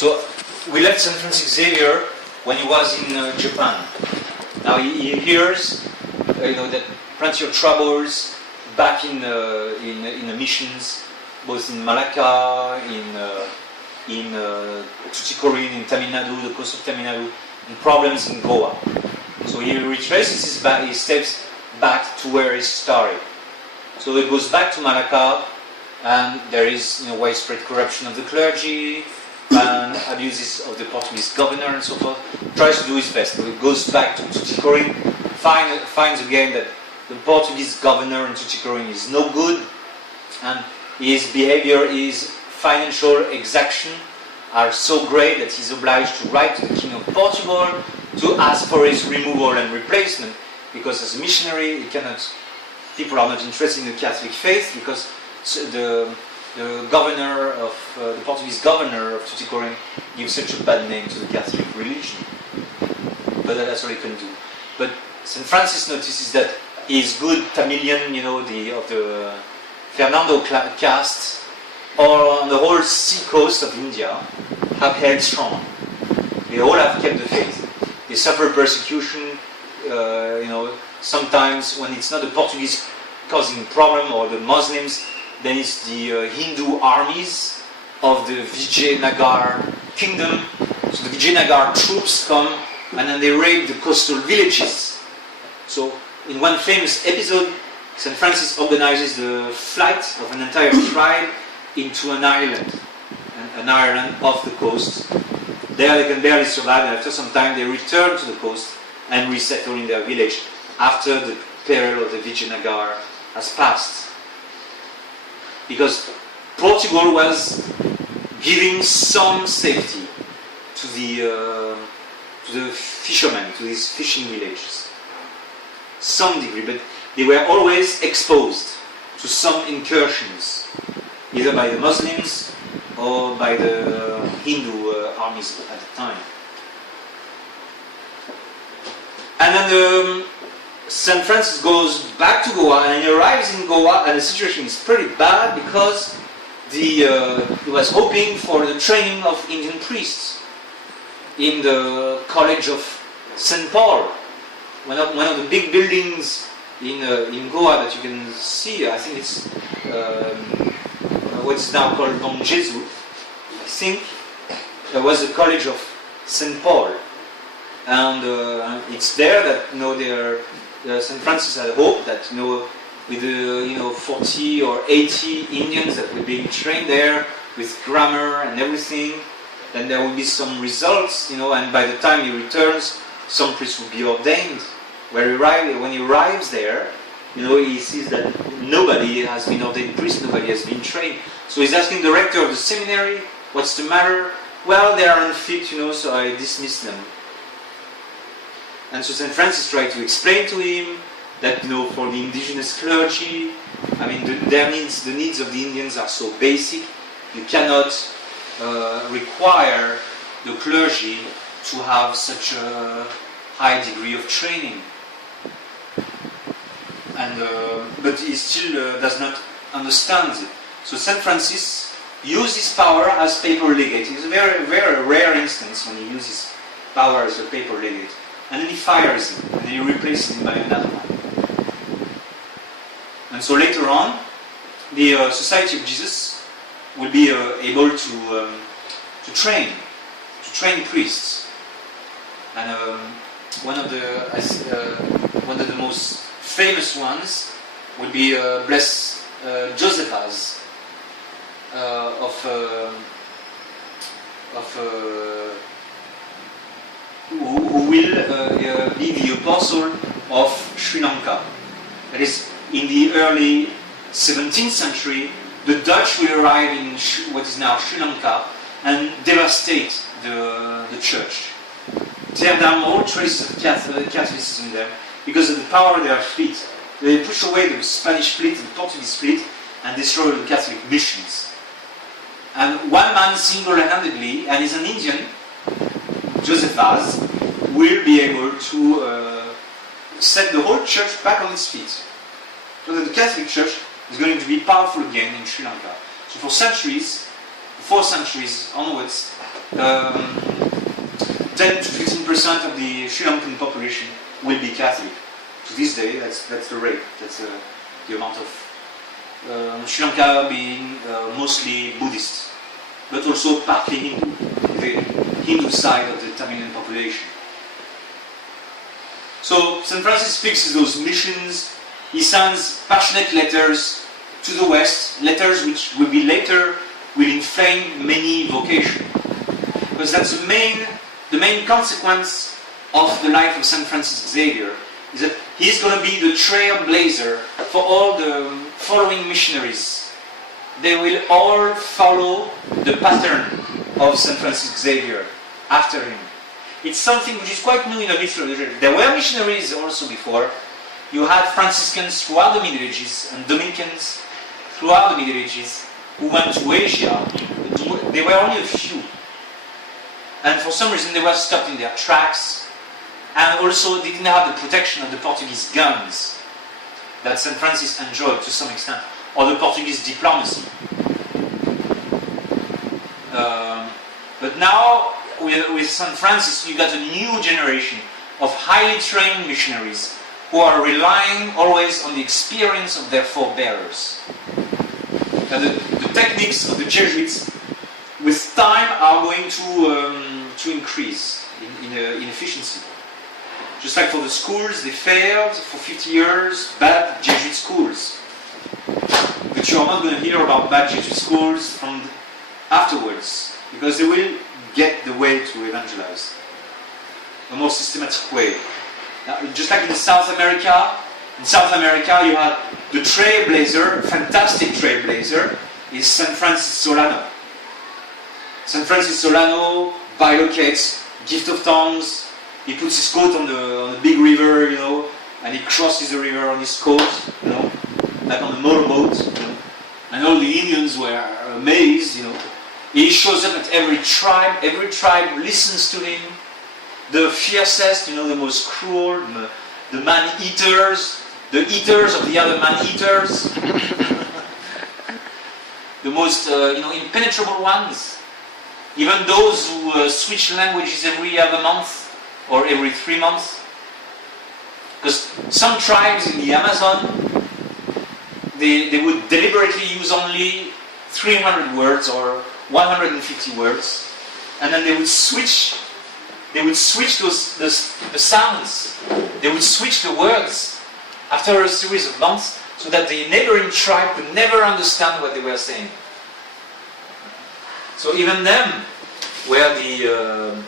So we left St. Francis Xavier when he was in Japan. Now he hears, that plenty of troubles back in the missions, both in Malacca, in Tuticorin, in Tamil Nadu, the coast of Tamil Nadu, and problems in Goa. So he retraces his steps back to where he started. So he goes back to Malacca, and there is widespread corruption of the clergy and abuses of the Portuguese governor and so forth. Tries to do his best. So he goes back to Tuticorin, finds again that the Portuguese governor in Tuticorin is no good, and his behavior, his financial exaction are so great that he's obliged to write to the King of Portugal to ask for his removal and replacement, because as a missionary people are not interested in the Catholic faith, because the governor of the Portuguese governor of Tuticorin gives such a bad name to the Catholic religion. But that's all he can do. But St. Francis notices that his good Tamilian, of the Fernando caste, or on the whole sea coast of India, have held strong. They all have kept the faith. They suffer persecution, sometimes when it's not the Portuguese causing problem or the Muslims, then it's the Hindu armies of the Vijayanagar kingdom. So the Vijayanagar troops come and then they raid the coastal villages. So in one famous episode, St. Francis organizes the flight of an entire tribe into an island off the coast. There they can barely survive, and after some time they return to the coast and resettle in their village after the peril of the Vijayanagar has passed. Because Portugal was giving some safety to the fishermen, to these fishing villages. Some degree, but they were always exposed to some incursions, either by the Muslims or by the Hindu armies at the time. And then St. Francis goes back to Goa, and he arrives in Goa, and the situation is pretty bad because he was hoping for the training of Indian priests in the College of St. Paul, one of the big buildings in Goa that you can see. I think it's what's now called Don Jesu. I think there was a College of St. Paul, and it's there that St. Francis had hoped that with the 40 or 80 Indians that were being trained there with grammar and everything, then there will be some results, and by the time he returns, some priests will be ordained. When he arrives there, he sees that nobody has been ordained priest, nobody has been trained. So he's asking the rector of the seminary, what's the matter? Well, they are unfit, so I dismiss them. And so St. Francis tried to explain to him that, for the indigenous clergy, the needs of the Indians are so basic, you cannot require the clergy to have such a high degree of training. But he still does not understand it. So St. Francis used his power as papal legate. It's a very, very rare instance when he uses power as a papal legate. And then he fires him, and then he replaces him by another one. And so later on, the Society of Jesus will be able to train priests. And one of the most famous ones would be Blessed Josephus who will be the apostle of Sri Lanka. That is, in the early 17th century, the Dutch will arrive in what is now Sri Lanka and devastate the church. Tear down all traces of Catholicism there because of the power of their fleet. They push away the Spanish fleet, the Portuguese fleet, and destroy the Catholic missions. And one man single-handedly, and he's an Indian, Josephus, will be able to set the whole church back on its feet. So that the Catholic Church is going to be powerful again in Sri Lanka. So for centuries, 4 centuries onwards, 10 to 15% of the Sri Lankan population will be Catholic. To this day, that's the rate. That's the amount of Sri Lanka being mostly Buddhist, but also partly Hindu, the Hindu side of the Tamilian population. So St. Francis fixes those missions. He sends passionate letters to the West, letters which will be later will inflame many vocations. Because that's the main consequence of the life of St. Francis Xavier, is that he's going to be the trailblazer for all the following missionaries. They will all follow the pattern of St. Francis Xavier after him. It's something which is quite new in the history of the Church. There were missionaries also before. You had Franciscans throughout the Middle Ages and Dominicans throughout the Middle Ages who went to Asia. There were only a few. And for some reason they were stopped in their tracks, and also they didn't have the protection of the Portuguese guns that St. Francis enjoyed to some extent, or the Portuguese diplomacy. But now with St. Francis you got a new generation of highly trained missionaries who are relying always on the experience of their forebears. And the techniques of the Jesuits with time are going to increase in efficiency. Just like for the schools, they failed for 50 years, bad Jesuit schools. But you're not going to hear about bad Jesuit schools from afterwards, because they will get the way to evangelize. A more systematic way. Now, just like in South America you had the trailblazer, fantastic trailblazer, is St. Francis Solano. St. Francis Solano bilocates, gift of tongues. He puts his coat on the big river, and he crosses the river on his coat, like on a motorboat, And all the Indians were amazed, He shows up at every tribe listens to him. The fiercest, the most cruel, the man-eaters, the eaters of the other man-eaters, the most, impenetrable ones. Even those who switch languages every other month or every 3 months. Because some tribes in the Amazon, they would deliberately use only 300 words or 150 words, and then they would switch the sounds, they would switch the words after a series of months, so that the neighboring tribe could never understand what they were saying. So even them were the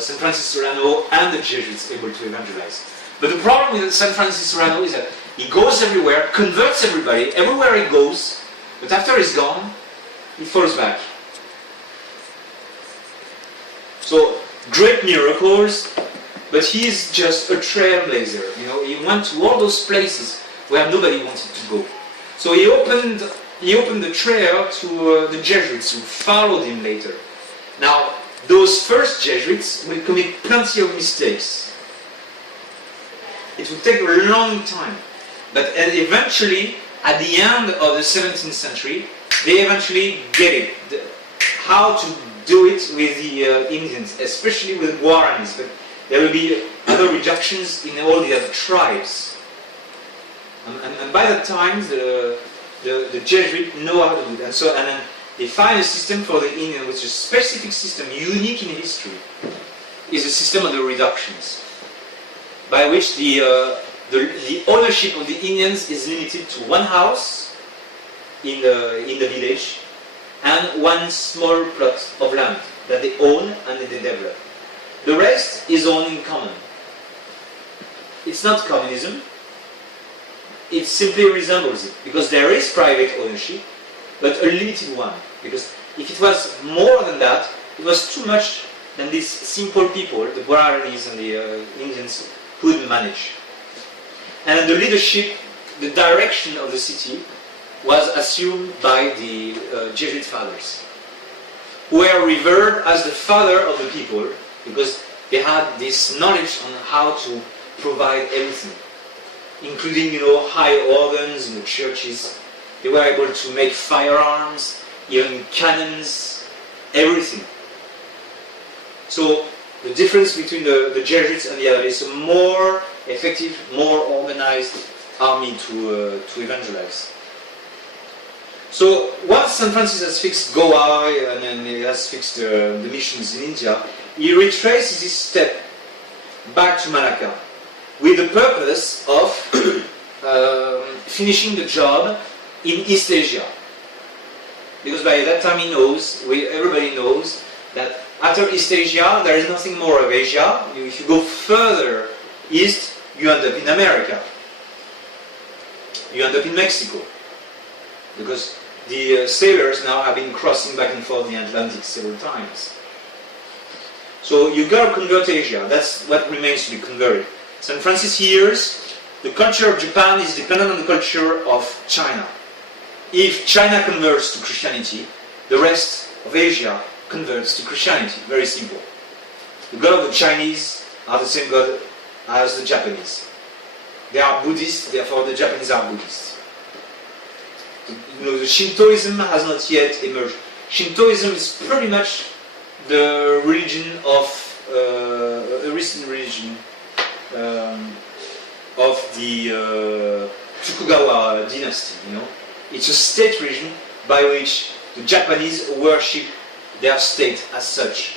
St. Francis Solano and the Jesuits able to evangelize. But the problem with St. Francis Solano is that he goes everywhere, converts everybody, everywhere he goes, but after he's gone, he falls back. So, great miracles, but he's just a trailblazer. He went to all those places where nobody wanted to go. So he opened the trail to the Jesuits who followed him later. Now, those first Jesuits will commit plenty of mistakes. It will take a long time, but eventually, at the end of the 17th century, they eventually get it. How to do it with the Indians, especially with Guaranis, but there will be other reductions in all the other tribes. And by that time, the Jesuits know how to do that. And then they find a system for the Indian, which is a specific system, unique in history, is the system of the reductions, by which the ownership of the Indians is limited to one house in the village and one small plot of land that they own and that they develop. The rest is owned in common. It's not communism. It simply resembles it, because there is private ownership, but a limited one. Because if it was more than that, it was too much than these simple people, the Guaranis and the Indians, could manage. And the leadership, the direction of the city, was assumed by the Jesuit fathers, who were revered as the father of the people, because they had this knowledge on how to provide everything, including, high organs in the churches. They were able to make firearms, even cannons, everything. So the difference between the Jesuits and the other is a more effective, more organized army to evangelize. So once St. Francis has fixed Goa and then he has fixed the missions in India, he retraces his step back to Malacca with the purpose of finishing the job in East Asia. Because by that time everybody knows that after East Asia there is nothing more of Asia. If you go further east, you end up in America. You end up in Mexico. Because the sailors now have been crossing back and forth the Atlantic several times. So you gotta convert Asia. That's what remains to be converted. St. Francis hears the culture of Japan is dependent on the culture of China. If China converts to Christianity, the rest of Asia converts to Christianity. Very simple. The God of the Chinese are the same God as the Japanese. They are Buddhists, therefore the Japanese are Buddhists. The Shintoism has not yet emerged. Shintoism is pretty much the religion of a recent religion of the Tokugawa dynasty. It's a state religion by which the Japanese worship their state as such.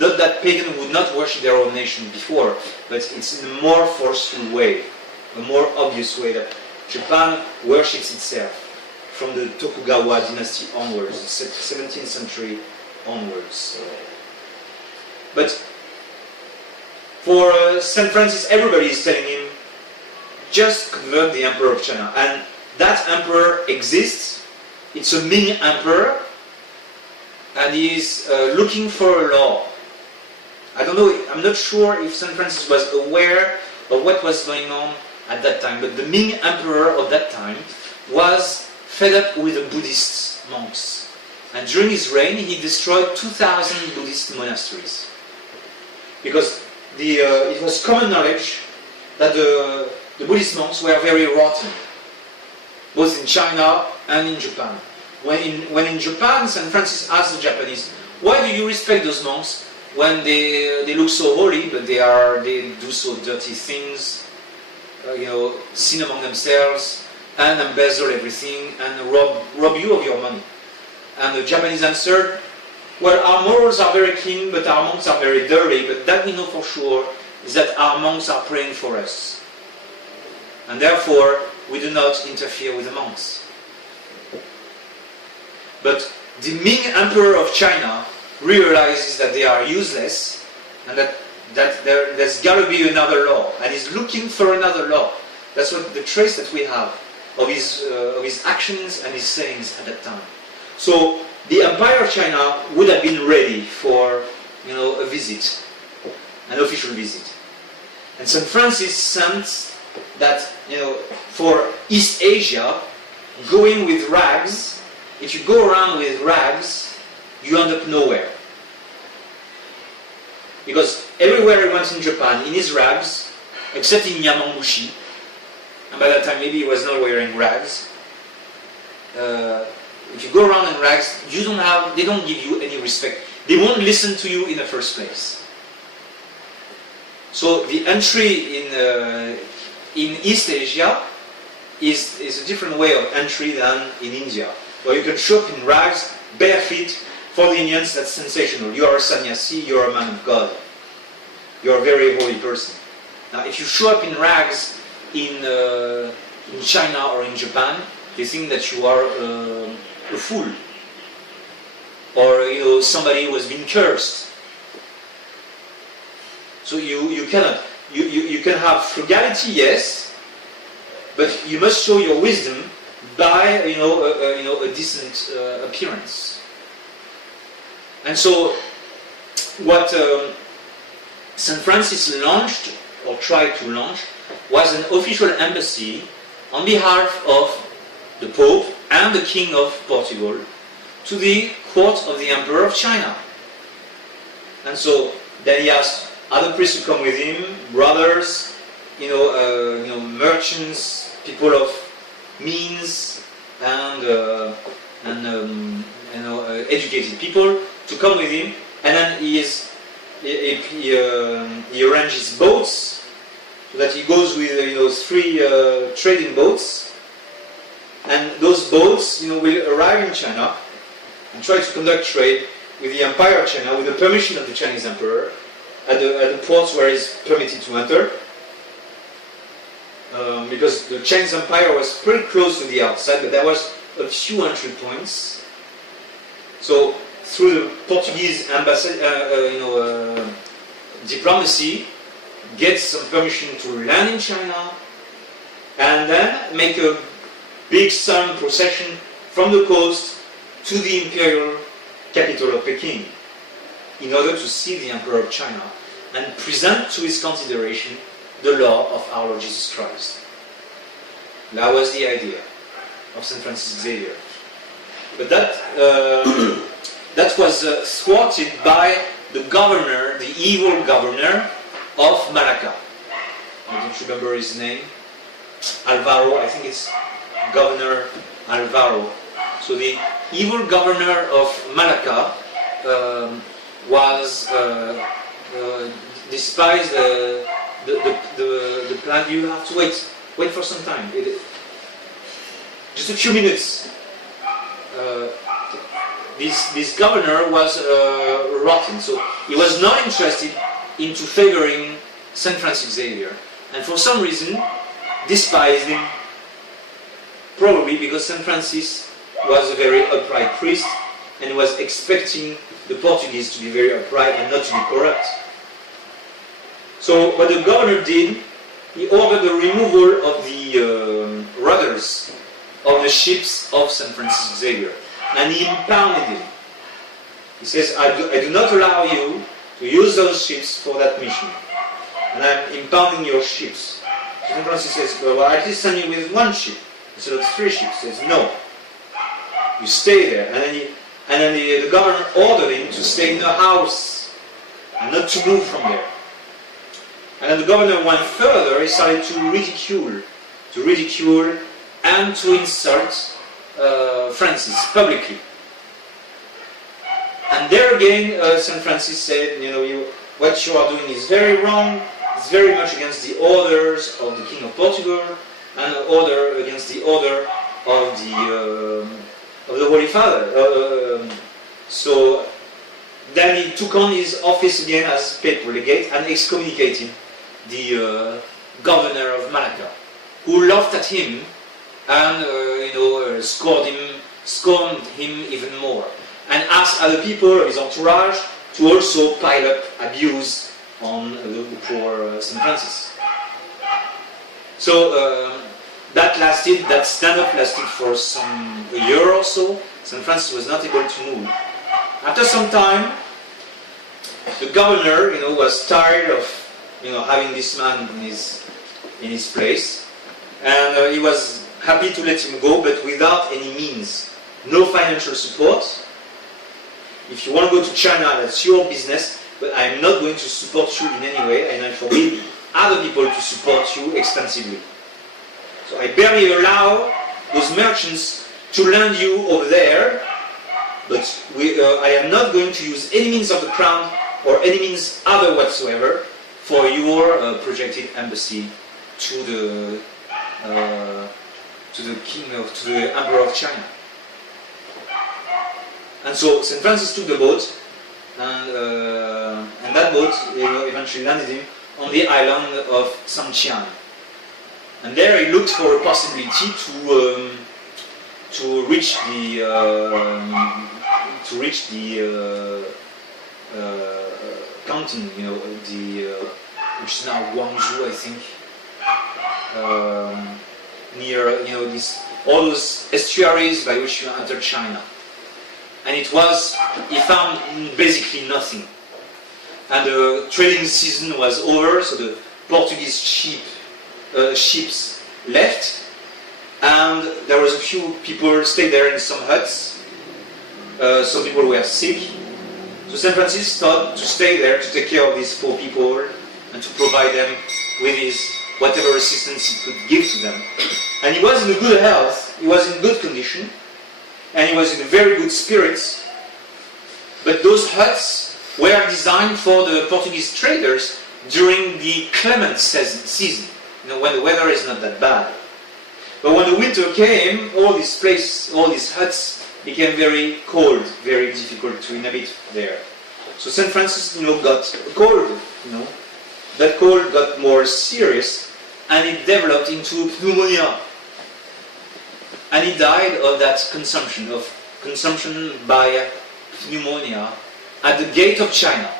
Not that pagan would not worship their own nation before, but it's in a more forceful way, a more obvious way that Japan worships itself from the Tokugawa dynasty onwards, the 17th century onwards. But for St. Francis, everybody is telling him, just convert the Emperor of China. And that emperor exists. It's a Ming emperor, and he is looking for a law. I don't know, I'm not sure if St. Francis was aware of what was going on at that time, but the Ming emperor of that time was fed up with the Buddhist monks. And during his reign, he destroyed 2,000 Buddhist monasteries. Because it was common knowledge that the Buddhist monks were very rotten, both in China and in Japan. When in Japan, St. Francis asked the Japanese, why do you respect those monks when they look so holy, but they do so dirty things, sin among themselves, and embezzle everything, and rob you of your money? And the Japanese answered, well, our morals are very clean, but our monks are very dirty, but that we know for sure is that our monks are praying for us. And therefore, we do not interfere with the monks. But the Ming Emperor of China realizes that they are useless, and that there's got to be another law, and he's looking for another law. That's what the trace that we have of his actions and his sayings at that time. So the Empire of China would have been ready for a visit, an official visit, and St. Francis sensed that for East Asia, going with rags. If you go around with rags, you end up nowhere. Because everywhere he went in Japan, in his rags, except in Yamamushi, and by that time maybe he was not wearing rags, if you go around in rags, they don't give you any respect. They won't listen to you in the first place. So the entry in East Asia is a different way of entry than in India. Where you can show up in rags, bare feet. For the Indians, that's sensational. You are a sannyasi, you are a man of God. You are a very holy person. Now, if you show up in rags in China or in Japan, they think that you are a fool. Or somebody who has been cursed. So you cannot. You can have frugality, yes, but you must show your wisdom by a decent appearance. And so what St. Francis launched or tried to launch was an official embassy on behalf of the Pope and the King of Portugal to the court of the Emperor of China. And so then he asked other priests to come with him, brothers, merchants, people of means, and educated people to come with him. And then he is he arranges boats so that he goes with 3 trading boats, and those boats will arrive in China and try to conduct trade with the Empire of China with the permission of the Chinese Emperor at the ports where he's permitted to enter. Because the Chinese Empire was pretty close to the outside, but there was a few entry points. So through the Portuguese diplomacy, get some permission to land in China, and then make a big solemn procession from the coast to the imperial capital of Peking, in order to see the Emperor of China and present to his consideration the law of our Lord Jesus Christ. That was the idea of St. Francis Xavier. But that was thwarted by the governor, the evil governor of Malacca. I don't remember his name. Alvaro, I think it's Governor Alvaro. So the evil governor of Malacca despised the plan. You have to wait for some time. Just a few minutes. This governor was rotten, so he was not interested into favoring St. Francis Xavier, and for some reason despised him, probably because St. Francis was a very upright priest and was expecting the Portuguese to be very upright and not to be corrupt. So what the governor did, he ordered the removal of the rudders of the ships of St. Francis Xavier, and he impounded him. He says, I do not allow you to use those ships for that mission, and I'm impounding your ships. St. Francis says, well, at least send you with 1 ship instead of 3 ships. He says, no, you stay there. And then the governor ordered him to stay in the house and not to move from there. And then the governor went further. He started to ridicule and to insult Francis publicly. And there again, St. Francis said, what you are doing is very wrong. It's very much against the orders of the King of Portugal and against the order of the Holy Father. So then he took on his office again as papal legate and excommunicated the governor of Malacca, who laughed at him and scorned him even more, and asked other people of his entourage to also pile up abuse on the poor St. Francis. So that stand-up lasted for a year or so. St. Francis was not able to move. After some time, the governor, was tired of, having this man in his place, and he was happy to let him go, but without any means, no financial support. If you want to go to China, that's your business, but I'm not going to support you in any way, and I forbid other people to support you extensively. So I barely allow those merchants to lend you over there, but I am not going to use any means of the crown or any means other whatsoever for your projected embassy to the Emperor of China. And so St. Francis took the boat, and that boat eventually landed him on the island of Santian. And there he looked for a possibility to reach the canton, which is now Guangzhou, I think, near all those estuaries by which you enter China. And he found basically nothing. And the trading season was over, so the Portuguese ships left, and there was a few people stayed there in some huts. Some people were sick, so St. Francis thought to stay there to take care of these poor people and to provide them with whatever assistance he could give to them. And he was in good health, he was in good condition, and he was in very good spirits. But those huts were designed for the Portuguese traders during the clement season, when the weather is not that bad. But when the winter came, all these huts became very cold, very difficult to inhabit there. So St. Francis, got a cold, That cold got more serious, and it developed into pneumonia. And he died of that consumption by pneumonia at the gate of China.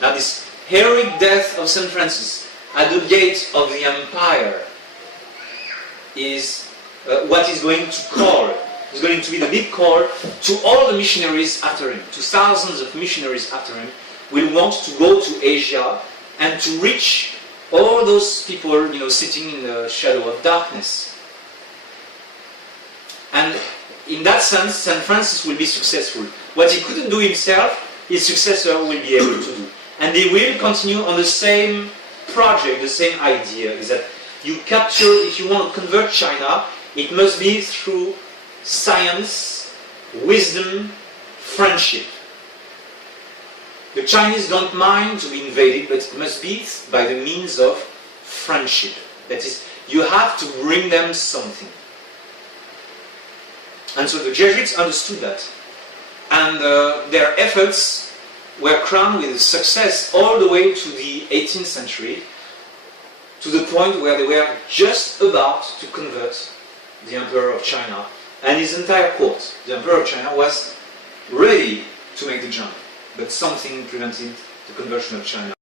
Now this heroic death of St. Francis at the gate of the empire is what is going to be the big call to all the missionaries after him, to thousands of missionaries after him, will want to go to Asia and to reach all those people, sitting in the shadow of darkness. And in that sense, St. Francis will be successful. What he couldn't do himself, his successor will be able to do. And they will continue on the same project, the same idea, is that you capture, if you want to convert China, it must be through science, wisdom, friendship. The Chinese don't mind to be invaded, but it must be by the means of friendship. That is, you have to bring them something. And so the Jesuits understood that. And their efforts were crowned with success all the way to the 18th century, to the point where they were just about to convert the Emperor of China and his entire court. The Emperor of China was ready to make the jump, but something prevented the conversion of China.